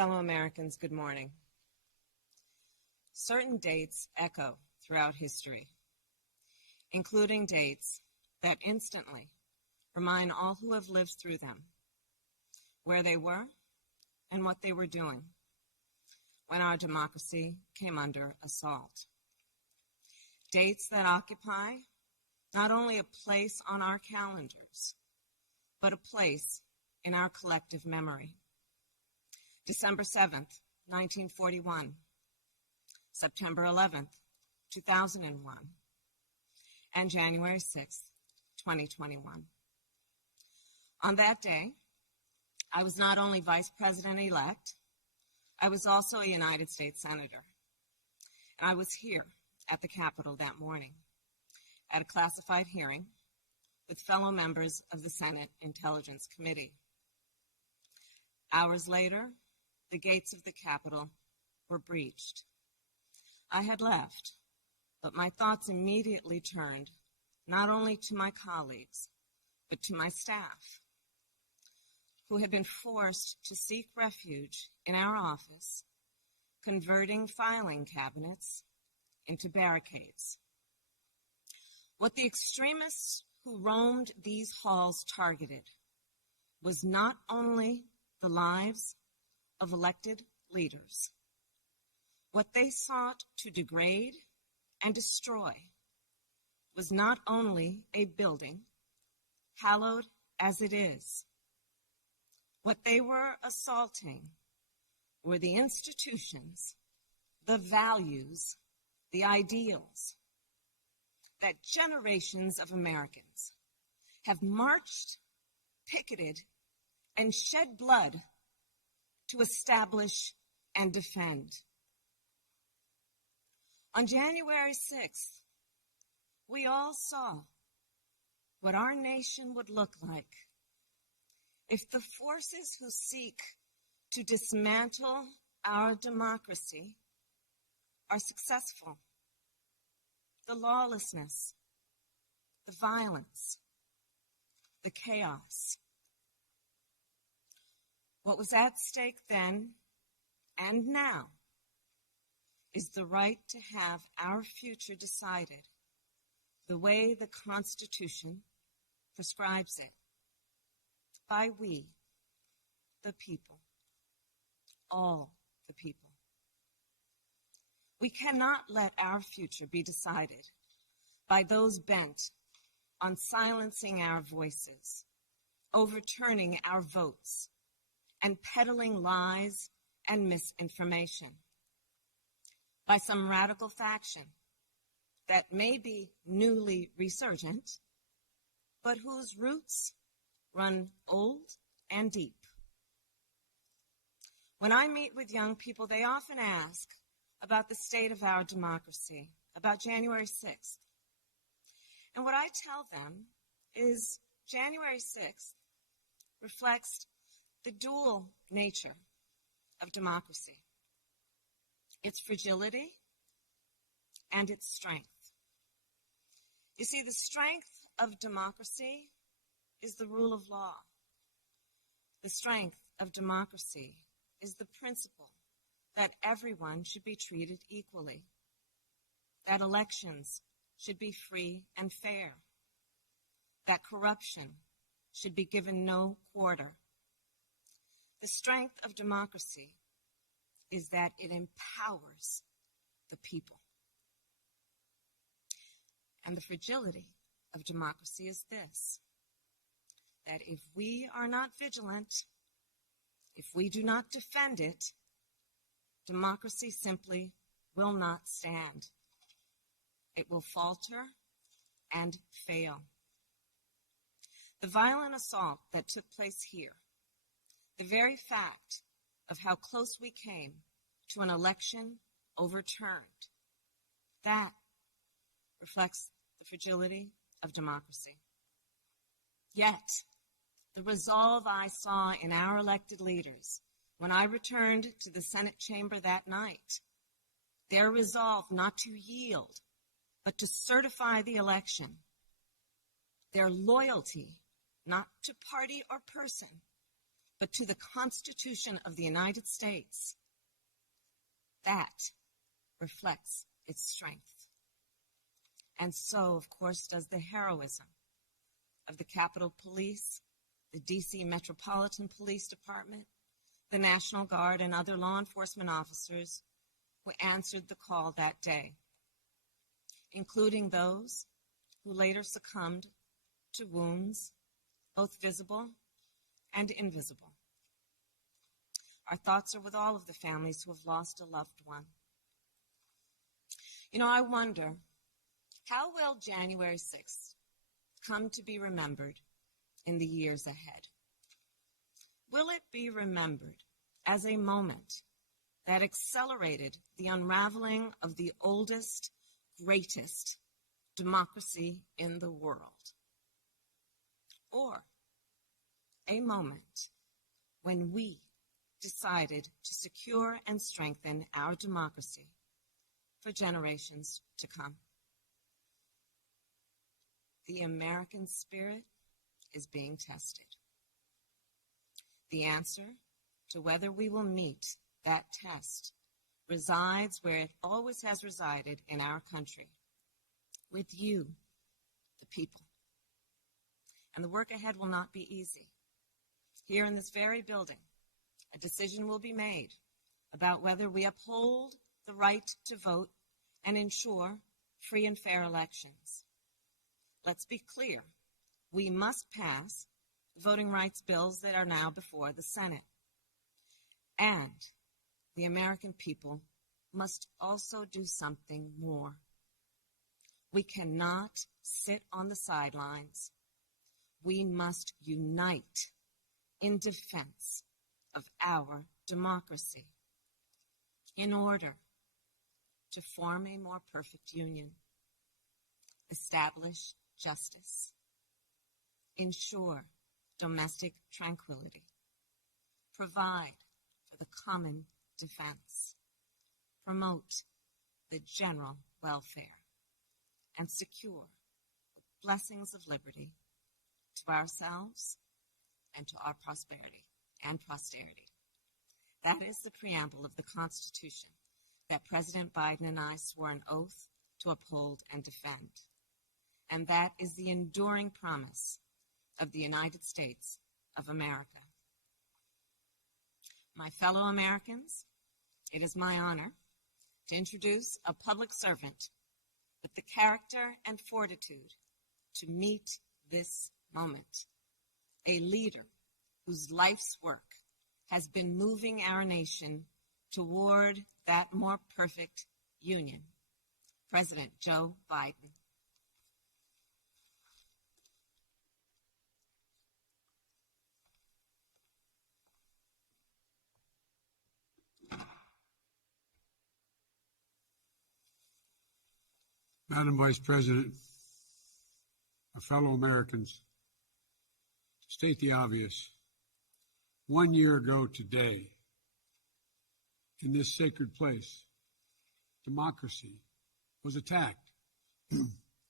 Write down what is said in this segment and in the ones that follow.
Fellow Americans, good morning. Certain dates echo throughout history, including dates that instantly remind all who have lived through them where they were and what they were doing when our democracy came under assault. Dates that occupy not only a place on our calendars, but a place in our collective memory. December 7th, 1941, September 11th, 2001, and January 6th, 2021. On that day, I was not only Vice President-elect, I was also a United States Senator. And I was here at the Capitol that morning at a classified hearing with fellow members of the Senate Intelligence Committee. Hours later, the gates of the Capitol were breached. I had left, but my thoughts immediately turned not only to my colleagues, but to my staff, who had been forced to seek refuge in our office, converting filing cabinets into barricades. What the extremists who roamed these halls targeted was not only the lives of elected leaders. What they sought to degrade and destroy was not only a building, hallowed as it is. What they were assaulting were the institutions, the values, the ideals that generations of Americans have marched, picketed, and shed blood to establish and defend. On January 6th, we all saw what our nation would look like if the forces who seek to dismantle our democracy are successful. The lawlessness, the violence, the chaos. What was at stake then and now is the right to have our future decided the way the Constitution prescribes it, by we, the people, all the people. We cannot let our future be decided by those bent on silencing our voices, overturning our votes, and peddling lies and misinformation by some radical faction that may be newly resurgent, but whose roots run old and deep. When I meet with young people, they often ask about the state of our democracy, about January 6th. And what I tell them is January 6th reflects the dual nature of democracy, its fragility and its strength. You see, the strength of democracy is the rule of law. The strength of democracy is the principle that everyone should be treated equally, that elections should be free and fair, that corruption should be given no quarter. The strength of democracy is that it empowers the people. And the fragility of democracy is this, that if we are not vigilant, if we do not defend it, democracy simply will not stand. It will falter and fail. The violent assault that took place here, the very fact of how close we came to an election overturned, that reflects the fragility of democracy. Yet, the resolve I saw in our elected leaders when I returned to the Senate chamber that night, their resolve not to yield, but to certify the election, their loyalty not to party or person, but to the Constitution of the United States. That reflects its strength. And so, of course, does the heroism of the Capitol Police, the D.C. Metropolitan Police Department, the National Guard, and other law enforcement officers who answered the call that day, including those who later succumbed to wounds, both visible and invisible. Our thoughts are with all of the families who have lost a loved one. You know, I wonder, how will January 6th come to be remembered in the years ahead? Will it be remembered as a moment that accelerated the unraveling of the oldest, greatest democracy in the world? Or a moment when we decided to secure and strengthen our democracy for generations to come? The American spirit is being tested. The answer to whether we will meet that test resides where it always has resided in our country, with you, the people. And the work ahead will not be easy. Here in this very building, a decision will be made about whether we uphold the right to vote and ensure free and fair elections. Let's be clear. We must pass the voting rights bills that are now before the Senate. And the American people must also do something more. We cannot sit on the sidelines. We must unite in defense of our democracy in order to form a more perfect union, establish justice, ensure domestic tranquility, provide for the common defense, promote the general welfare, and secure the blessings of liberty to ourselves and to our prosperity and posterity. That is the preamble of the Constitution that President Biden and I swore an oath to uphold and defend. And that is the enduring promise of the United States of America. My fellow Americans, it is my honor to introduce a public servant with the character and fortitude to meet this moment, a leader whose life's work has been moving our nation toward that more perfect union, President Joe Biden. Madam Vice President, my fellow Americans, to state the obvious, 1 year ago today, in this sacred place, democracy was attacked,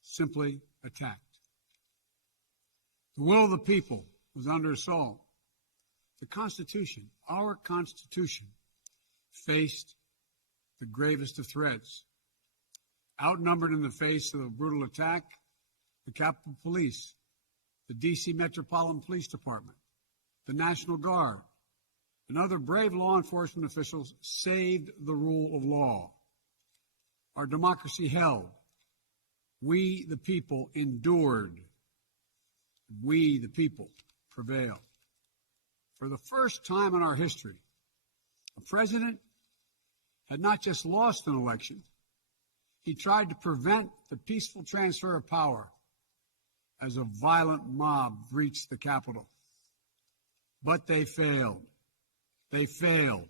simply attacked. The will of the people was under assault. The Constitution, our Constitution, faced the gravest of threats. Outnumbered in the face of a brutal attack, the Capitol Police, the D.C. Metropolitan Police Department, the National Guard, and other brave law enforcement officials saved the rule of law. Our democracy held. We, the people, endured. We, the people, prevailed. For the first time in our history, a president had not just lost an election, he tried to prevent the peaceful transfer of power as a violent mob breached the Capitol. But they failed. They failed.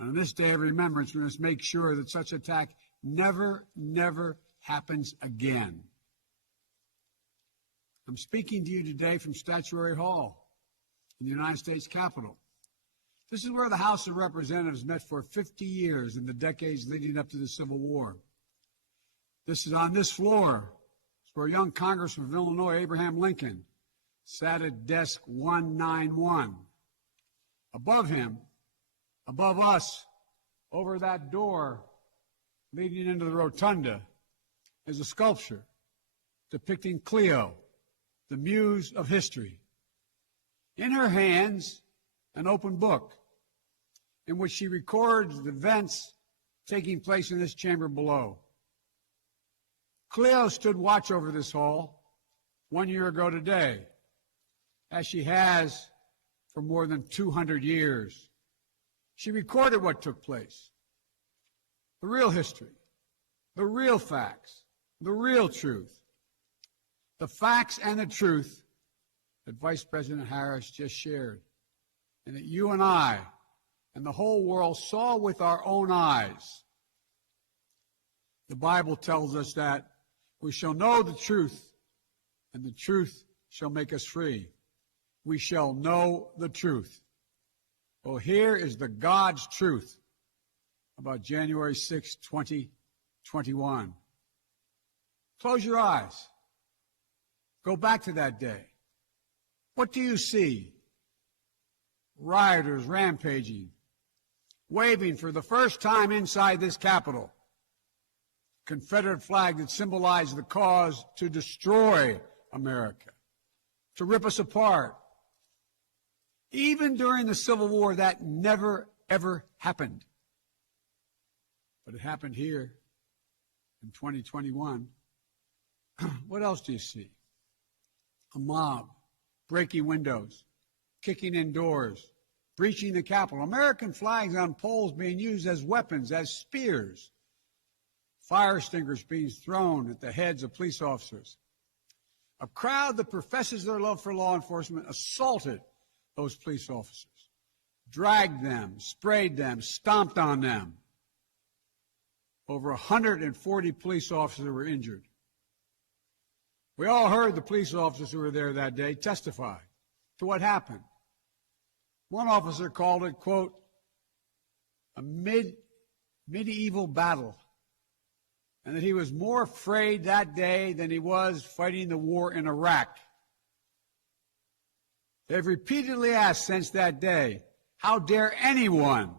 And on this day of remembrance, we must make sure that such attack never happens again. I'm speaking to you today from Statuary Hall in the United States Capitol. This is where the House of Representatives met for 50 years in the decades leading up to the Civil War. This is on this floor where young Congressman of Illinois, Abraham Lincoln, sat at desk 191 Above him, above us, over that door leading into the rotunda, is a sculpture depicting Cleo, the muse of history. In her hands, an open book in which she records the events taking place in this chamber below. Cleo stood watch over this hall 1 year ago today, as she has for more than 200 years. She recorded what took place, the real history, the real facts, the real truth, the facts and the truth that Vice President Harris just shared, and that you and I and the whole world saw with our own eyes. The Bible tells us that we shall know the truth, and the truth shall make us free. We shall know the truth. Well, here is the God's truth about January 6, 2021. Close your eyes. Go back to that day. What do you see? Rioters rampaging, waving for the first time inside this Capitol Confederate flag that symbolized the cause to destroy America, to rip us apart. Even during the Civil War, that never, ever happened. But it happened here in 2021. What else do you see? A mob breaking windows, kicking in doors, breaching the Capitol. American flags on poles being used as weapons, as spears. Fire extinguishers being thrown at the heads of police officers. A crowd that professes their love for law enforcement assaulted those police officers, dragged them, sprayed them, stomped on them. Over 140 police officers were injured. We all heard the police officers who were there that day testify to what happened. One officer called it, quote, a medieval battle, and that he was more afraid that day than he was fighting the war in Iraq. They've repeatedly asked since that day, how dare anyone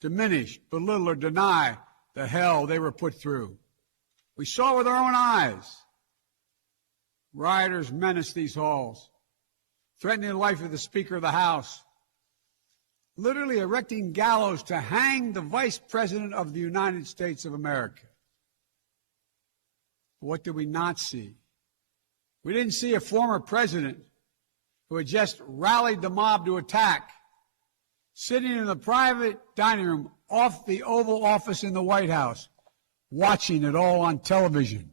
diminish, belittle, or deny the hell they were put through. We saw with our own eyes. Rioters menaced these halls, threatening the life of the Speaker of the House, literally erecting gallows to hang the Vice President of the United States of America. What did we not see? We didn't see a former president who had just rallied the mob to attack, sitting in the private dining room off the Oval Office in the White House, watching it all on television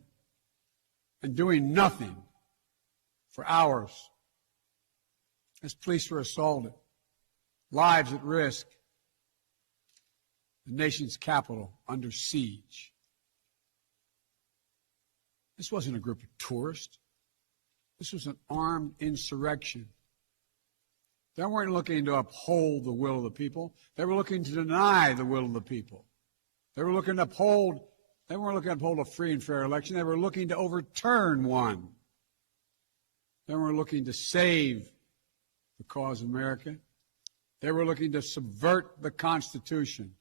and doing nothing for hours as police were assaulted, lives at risk, the nation's capital under siege. This wasn't a group of tourists. This was an armed insurrection. They weren't looking to uphold the will of the people. They were looking to deny the will of the people. They weren't looking to uphold a free and fair election. They were looking to overturn one. They weren't looking to save the cause of America. They were looking to subvert the Constitution.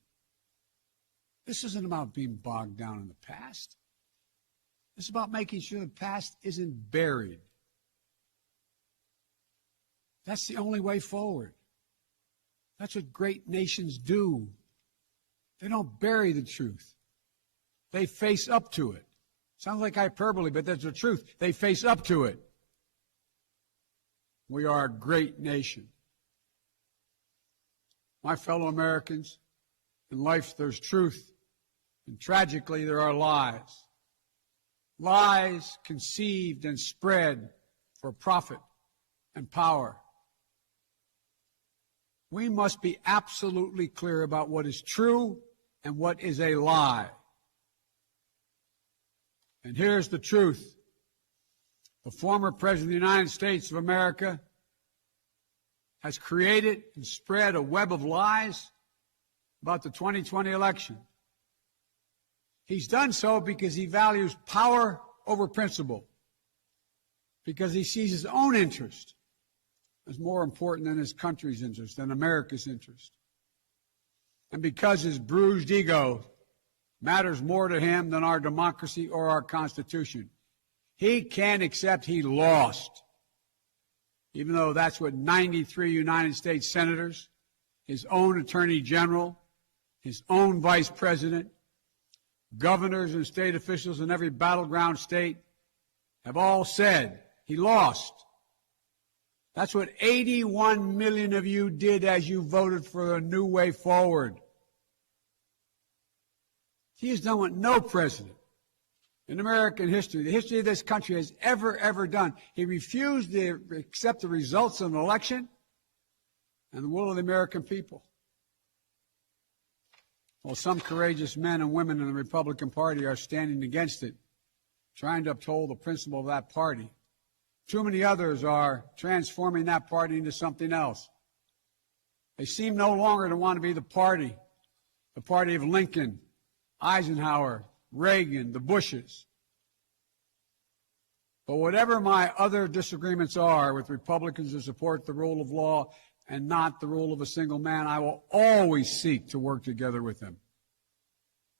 This isn't about being bogged down in the past. It's about making sure the past isn't buried. That's the only way forward. That's what great nations do. They don't bury the truth. They face up to it. Sounds like hyperbole, but that's the truth. They face up to it. We are a great nation. My fellow Americans, in life there's truth, and tragically there are lies. Lies conceived and spread for profit and power. We must be absolutely clear about what is true and what is a lie. And here's the truth. The former President of the United States of America has created and spread a web of lies about the 2020 election. He's done so because he values power over principle, because he sees his own interest is more important than his country's interest, than America's interest. And because his bruised ego matters more to him than our democracy or our Constitution, he can't accept he lost, even though that's what 93 United States senators, his own attorney general, his own vice president, governors and state officials in every battleground state have all said he lost. That's what 81 million of you did as you voted for a new way forward. He has done what no president in American history, the history of this country, has ever done. He refused to accept the results of an election and the will of the American people. Well, some courageous men and women in the Republican Party are standing against it, trying to uphold the principle of that party. Too many others are transforming that party into something else. They seem no longer to want to be the party of Lincoln, Eisenhower, Reagan, the Bushes. But whatever my other disagreements are with Republicans who support the rule of law and not the rule of a single man, I will always seek to work together with them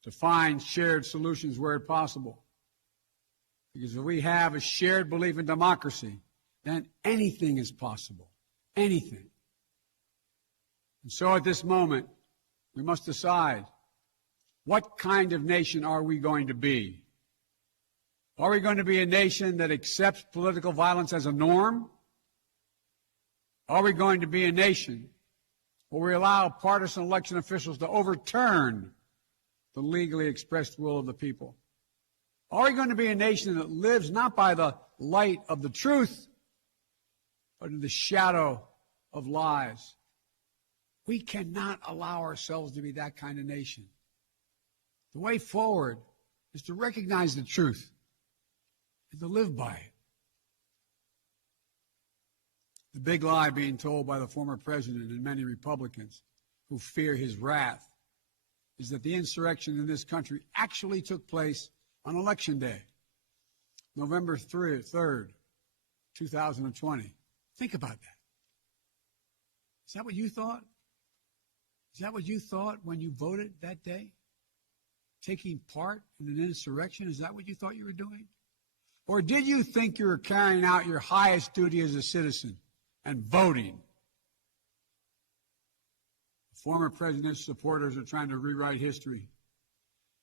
to find shared solutions where possible. Because if we have a shared belief in democracy, then anything is possible. Anything. And so at this moment, we must decide, what kind of nation are we going to be? Are we going to be a nation that accepts political violence as a norm? Are we going to be a nation where we allow partisan election officials to overturn the legally expressed will of the people? Are we going to be a nation that lives not by the light of the truth, but in the shadow of lies? We cannot allow ourselves to be that kind of nation. The way forward is to recognize the truth and to live by it. The big lie being told by the former president and many Republicans who fear his wrath is that the insurrection in this country actually took place on Election Day, November 3rd, 2020. Think about that. Is that what you thought? Is that what you thought when you voted that day? Taking part in an insurrection? Is that what you thought you were doing? Or did you think you were carrying out your highest duty as a citizen and voting? The former president's supporters are trying to rewrite history.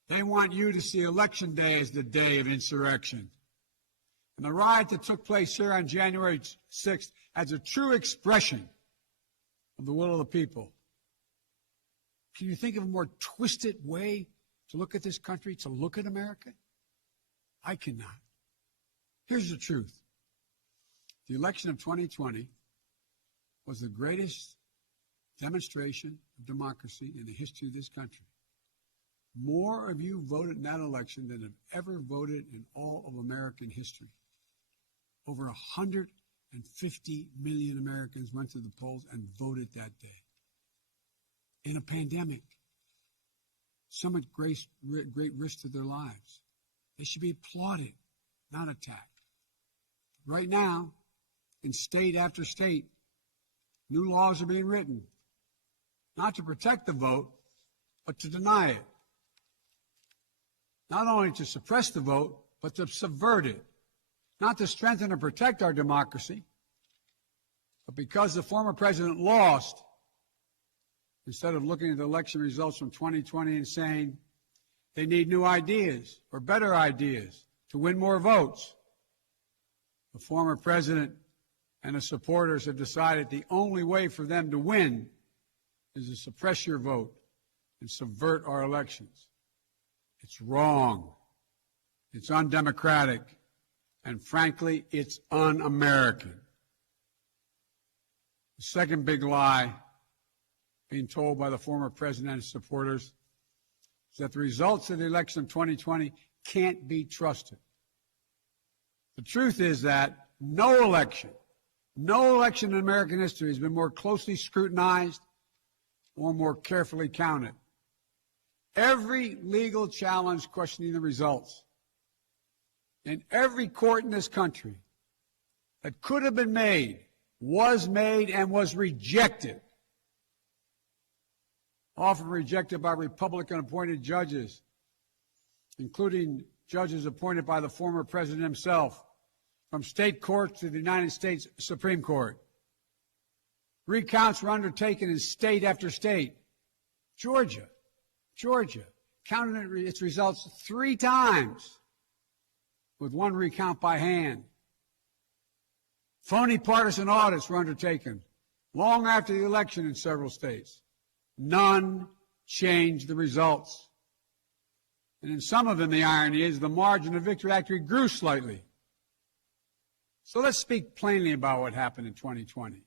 They want you to see Election Day as the day of insurrection. And the riot that took place here on January 6th as a true expression of the will of the people. Can you think of a more twisted way to look at this country, to look at America? I cannot. Here's the truth. The election of 2020 was the greatest demonstration of democracy in the history of this country. More of you voted in that election than have ever voted in all of American history. Over 150 million Americans went to the polls and voted that day. In a pandemic, some at great risk to their lives. They should be applauded, not attacked. Right now, in state after state, new laws are being written, not to protect the vote, but to deny it. Not only to suppress the vote, but to subvert it. Not to strengthen or protect our democracy, but because the former president lost, instead of looking at the election results from 2020 and saying they need new ideas or better ideas to win more votes, the former president and his supporters have decided the only way for them to win is to suppress your vote and subvert our elections. It's wrong. It's undemocratic. And frankly, it's un-American. The second big lie being told by the former president and his supporters is that the results of the election of 2020 can't be trusted. The truth is that no election in American history has been more closely scrutinized or more carefully counted. Every legal challenge questioning the results in every court in this country that could have been made was made and was rejected, often rejected by Republican-appointed judges, including judges appointed by the former president himself, from state courts to the United States Supreme Court. Recounts were undertaken in state after state. Georgia counted its results 3 times, with 1 recount by hand. Phony partisan audits were undertaken long after the election in several states. None changed the results. And in some of them, the irony is the margin of victory actually grew slightly. So let's speak plainly about what happened in 2020.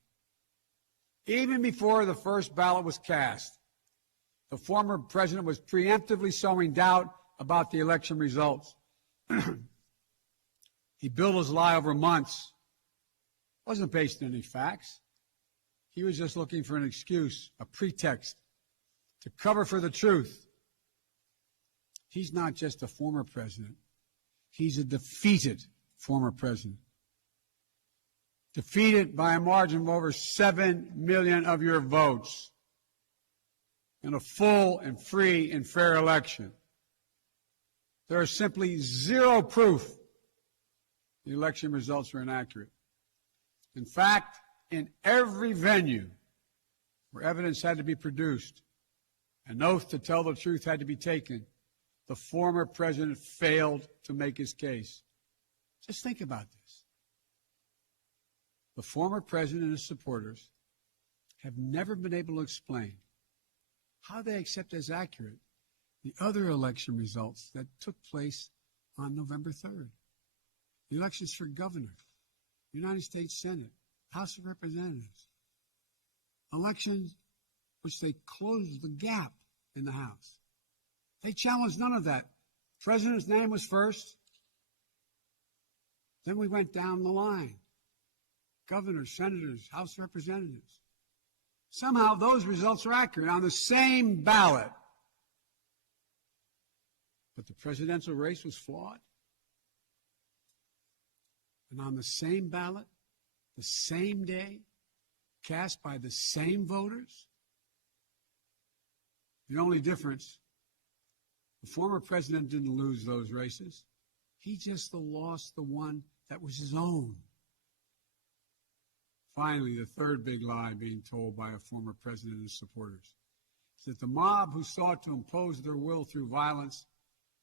Even before the first ballot was cast, the former president was preemptively sowing doubt about the election results. He built his lie over months. It wasn't based on any facts. He was just looking for an excuse, a pretext, to cover for the truth. He's not just a former president. He's a defeated former president. Defeated by a margin of over 7 million of your votes in a full and free and fair election. There is simply zero proof the election results were inaccurate. In fact, in every venue where evidence had to be produced, an oath to tell the truth had to be taken, the former president failed to make his case. Just think about this. The former president and his supporters have never been able to explain how they accept as accurate the other election results that took place on November 3rd. The elections for governor, United States Senate, House of Representatives. Elections which they closed the gap in the House. They challenged none of that. The president's name was first. Then we went down the line. Governors, senators, House representatives. Somehow those results are accurate on the same ballot. But the presidential race was flawed. And on the same ballot, the same day, cast by the same voters, the only difference, the former president didn't lose those races. He just lost the one that was his own. Finally, the third big lie being told by a former president and his supporters is that the mob who sought to impose their will through violence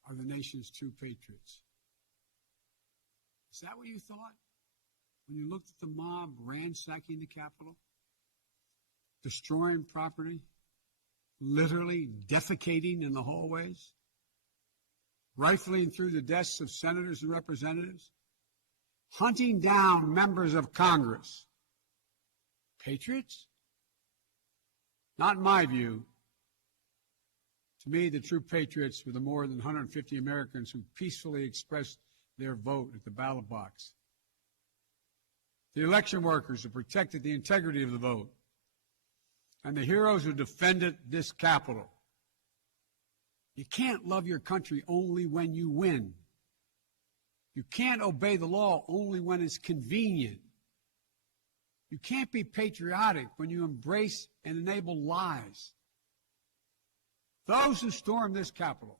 are the nation's true patriots. Is that what you thought when you looked at the mob ransacking the Capitol, destroying property, literally defecating in the hallways, rifling through the desks of senators and representatives, hunting down members of Congress? Patriots? Not in my view. To me, the true patriots were the more than 150 Americans who peacefully expressed their vote at the ballot box. The election workers who protected the integrity of the vote. And the heroes who defended this Capitol. You can't love your country only when you win. You can't obey the law only when it's convenient. You can't be patriotic when you embrace and enable lies. Those who stormed this Capitol,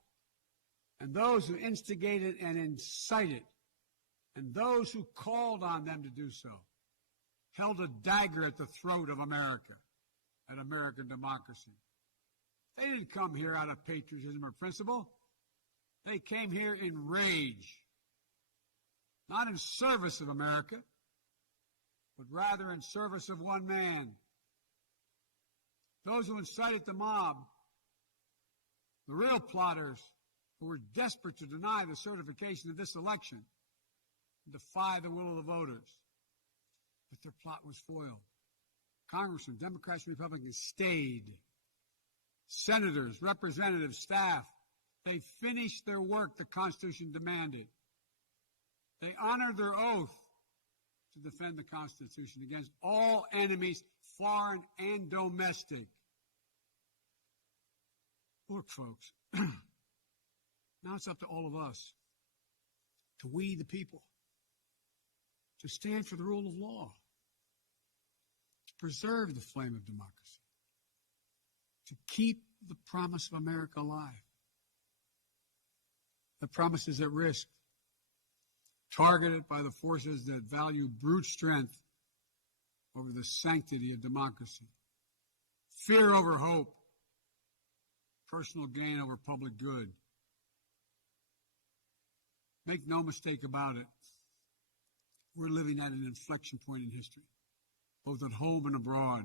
and those who instigated and incited, and those who called on them to do so, held a dagger at the throat of America and American democracy. They didn't come here out of patriotism or principle. They came here in rage, not in service of America, but rather in service of one man. Those who incited the mob, the real plotters who were desperate to deny the certification of this election, defy the will of the voters. But their plot was foiled. Congressmen, Democrats, Republicans stayed. Senators, representatives, staff, they finished their work the Constitution demanded. They honored their oath to defend the Constitution against all enemies, foreign and domestic. Look, folks, now it's up to all of us, to we the people, to stand for the rule of law, preserve the flame of democracy, to keep the promise of America alive. The promise is at risk, targeted by the forces that value brute strength over the sanctity of democracy, fear over hope, personal gain over public good. Make no mistake about it, we're living at an inflection point in history, both at home and abroad.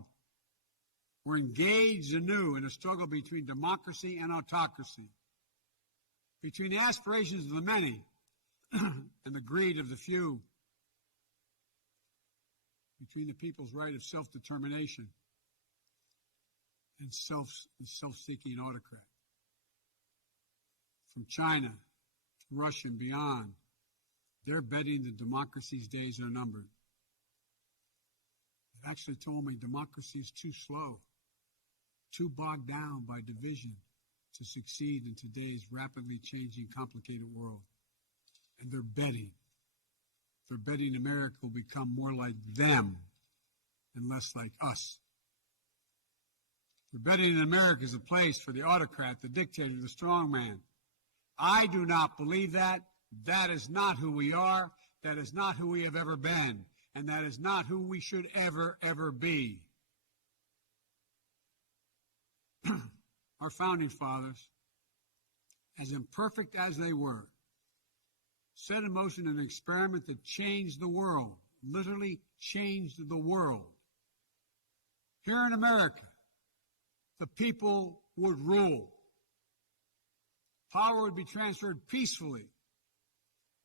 We're engaged anew in a struggle between democracy and autocracy, between the aspirations of the many and the greed of the few, between the people's right of self-determination and self-seeking autocrat. From China to Russia and beyond, they're betting that democracy's days are numbered. They've actually told me democracy is too slow, too bogged down by division to succeed in today's rapidly changing, complicated world. And they're betting America will become more like them and less like us. They're betting America is a place for the autocrat, the dictator, the strongman. I do not believe that. That is not who we are. That is not who we have ever been. And that is not who we should ever be. Our founding fathers, as imperfect as they were, set in motion an experiment that changed the world, literally changed the world. Here in America, the people would rule. Power would be transferred peacefully,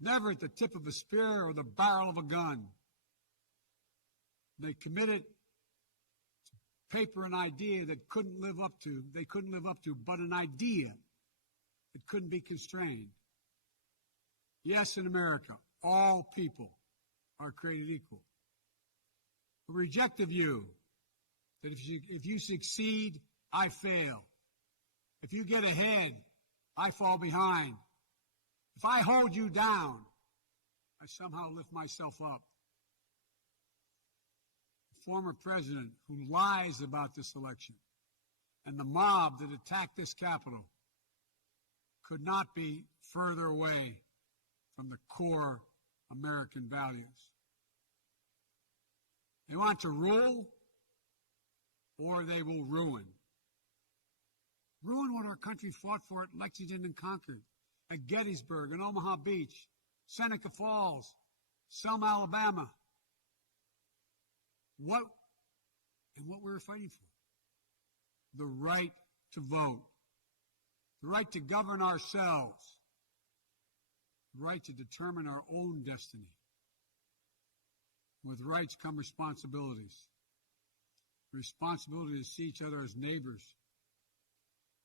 never at the tip of a spear or the barrel of a gun. They committed to paper an idea that they couldn't live up to, but an idea that couldn't be constrained. Yes, in America, all people are created equal. But reject the view that if you succeed, I fail. If you get ahead, I fall behind. If I hold you down, I somehow lift myself up. The former president who lies about this election and the mob that attacked this Capitol could not be further away from the core American values. They want to rule, or they will ruin. Ruin what our country fought for at Lexington and Concord, at Gettysburg and Omaha Beach, Seneca Falls, Selma, Alabama. What we were fighting for? The right to vote, the right to govern ourselves, the right to determine our own destiny. With rights come responsibilities. Responsibility to see each other as neighbors.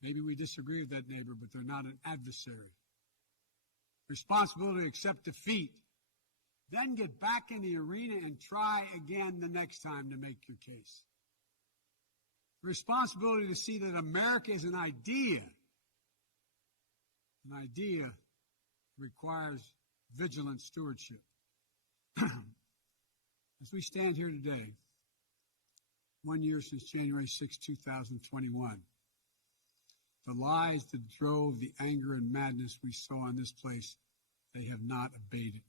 Maybe we disagree with that neighbor, but they're not an adversary. Responsibility to accept defeat. Then get back in the arena and try again the next time to make your case. Responsibility to see that America is an idea. An idea requires vigilant stewardship. As we stand here today, 1 year since January 6, 2021, the lies that drove the anger and madness we saw in this place, they have not abated.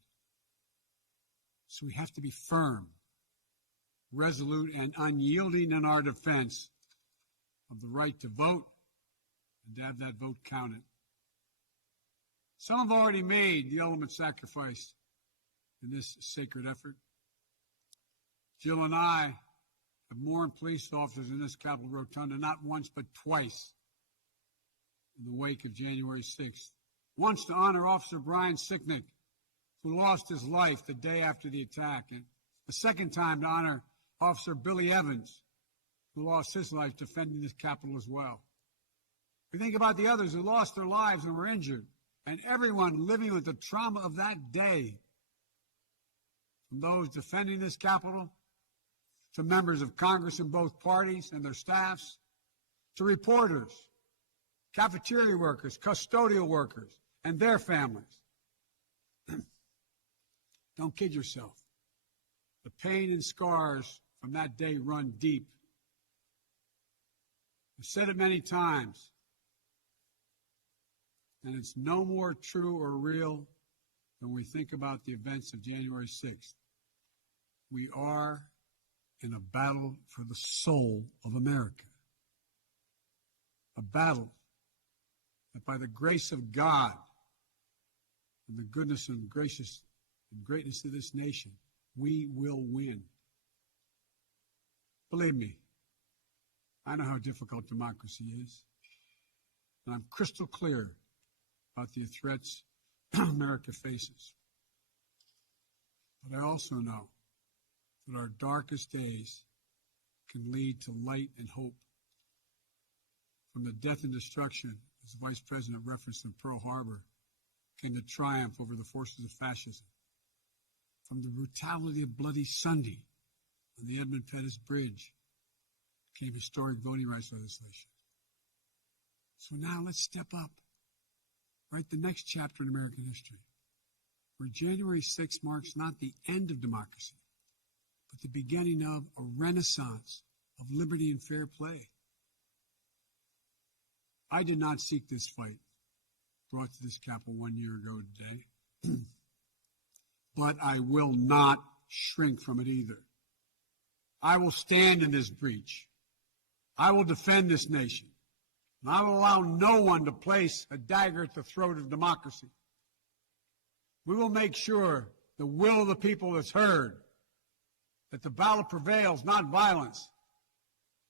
So we have to be firm, resolute, and unyielding in our defense of the right to vote and to have that vote counted. Some have already made the ultimate sacrifice in this sacred effort. Jill and I have mourned police officers in this Capitol Rotunda not once but twice in the wake of January 6th. Once to honor Officer Brian Sicknick, who lost his life the day after the attack, and a second time to honor Officer Billy Evans, who lost his life defending this Capitol as well. We think about the others who lost their lives and were injured, and everyone living with the trauma of that day, from those defending this Capitol, to members of Congress in both parties and their staffs, to reporters, cafeteria workers, custodial workers, and their families. Don't kid yourself. The pain and scars from that day run deep. I've said it many times, and it's no more true or real than we think about the events of January 6th. We are in a battle for the soul of America. A battle that by the grace of God and the goodness and gracious and greatness of this nation, we will win. Believe me, I know how difficult democracy is, and I'm crystal clear about the threats America faces. But I also know that our darkest days can lead to light and hope. From the death and destruction, as the Vice President referenced in Pearl Harbor, came the triumph over the forces of fascism. From the brutality of Bloody Sunday on the Edmund Pettus Bridge came historic voting rights legislation. So now let's step up, write the next chapter in American history, where January 6th marks not the end of democracy, but the beginning of a renaissance of liberty and fair play. I did not seek this fight brought to this Capitol 1 year ago today, but I will not shrink from it either. I will stand in this breach. I will defend this nation. And I will allow no one to place a dagger at the throat of democracy. We will make sure the will of the people is heard, that the ballot prevails, not violence,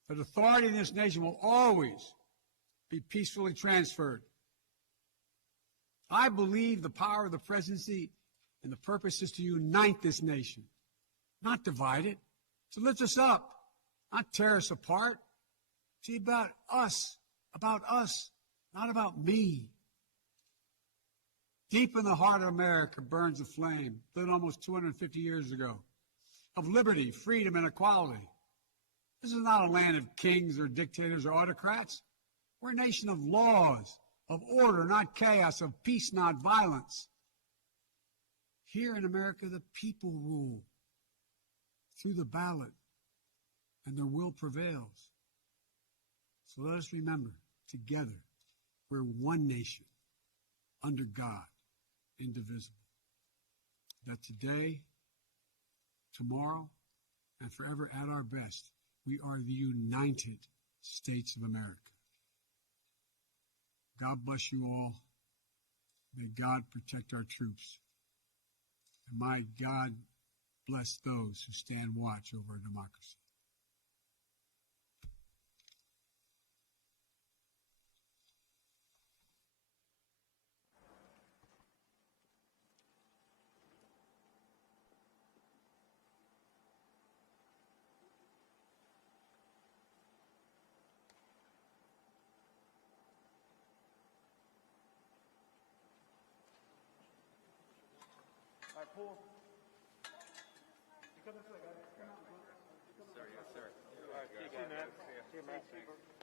that authority in this nation will always be peacefully transferred. I believe the power of the presidency and the purpose is to unite this nation, not divide it, to lift us up, not tear us apart. See, about us, not about me. Deep in the heart of America burns a flame, lit almost 250 years ago, of liberty, freedom, and equality. This is not a land of kings or dictators or autocrats. We're a nation of laws, of order, not chaos, of peace, not violence. Here in America, the people rule through the ballot, and their will prevails. So let us remember, together, we're one nation, under God, indivisible. That today, tomorrow, and forever at our best, we are the United States of America. God bless you all. May God protect our troops. And may God bless those who stand watch over our democracy. All right, Paul. You come this way, guys. Come out. Sir, yes, sir. All right, see you, Matt. See you, Matt.